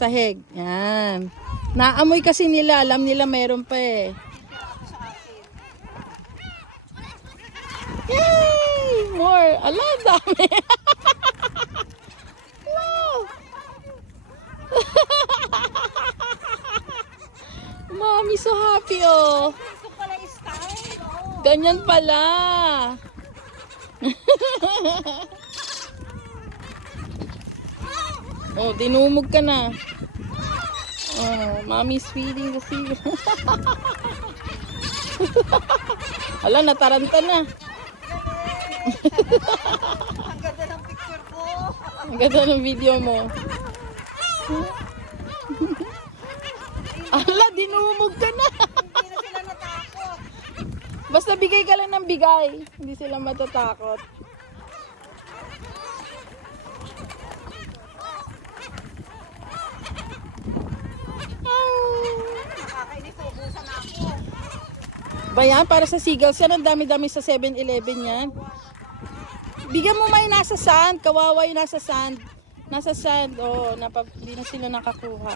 Sahig. Yan. Naamoy kasi nila. Alam nila mayroon pa eh. Yay! More. Ala, dami. Wow. Mommy, so happy oh. Ganyan pala. Oh, dinumog ka na. Oh, mommy's feeding the sea. Ala, nataranta na. Ang ganda ng picture ko. Ang ganda ng video mo. Ala, dinumog ka na. Hindi na sila natakot. Basta bigay ka lang ng bigay. Hindi sila matatakot. Nakakainis, ubusan na ako. Bayan, para sa seagulls yan. Ang dami-dami sa 7-Eleven yan. Bigyan mo may nasa sand. Kawawa yung nasa sand. Nasa sand. Oh, hindi na sila nakakuha.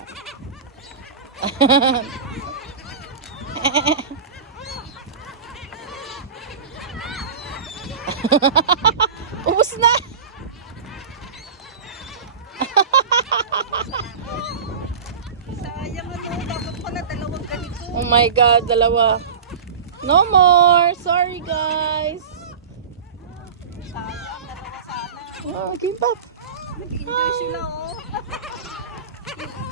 Ubus na. Sayang ano, dapat pala dalawang ganito. Oh my God, dalawa. No more. Sorry guys. Sayang, dalawa sana. Oh, keep up. Nag-enjoy sila oh.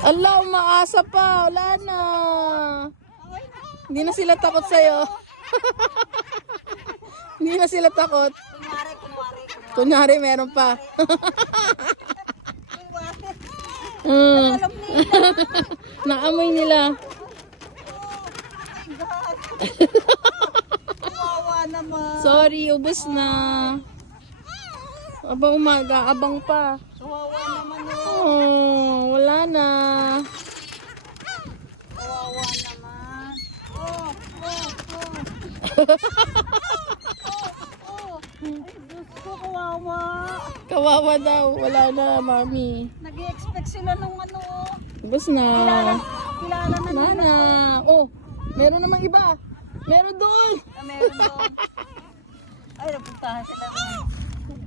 Ala, umaasa pa. Wala na. Okay. Hindi na sila takot sa'yo. Hindi na sila takot. Kunwari. Kunyari, meron pa. Kunwari. Mm. Alam nila. Naamoy nila. Kawawa naman. Sorry, ubos na. Abang umaga, abang pa. Kawawa naman oh. Oh, wala na. Kawawa naman. Oh. Ay, Diyos ko, kawawa. Kawawa daw, wala na, mami. Nag-i-expect sila nung ano. Ubos na. Kilala na nila. Nana. Oh, meron namang iba. Meron doon. Meron doon. Ay, nagpuntahan sila doon.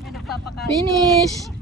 May nagpapakain. Finish.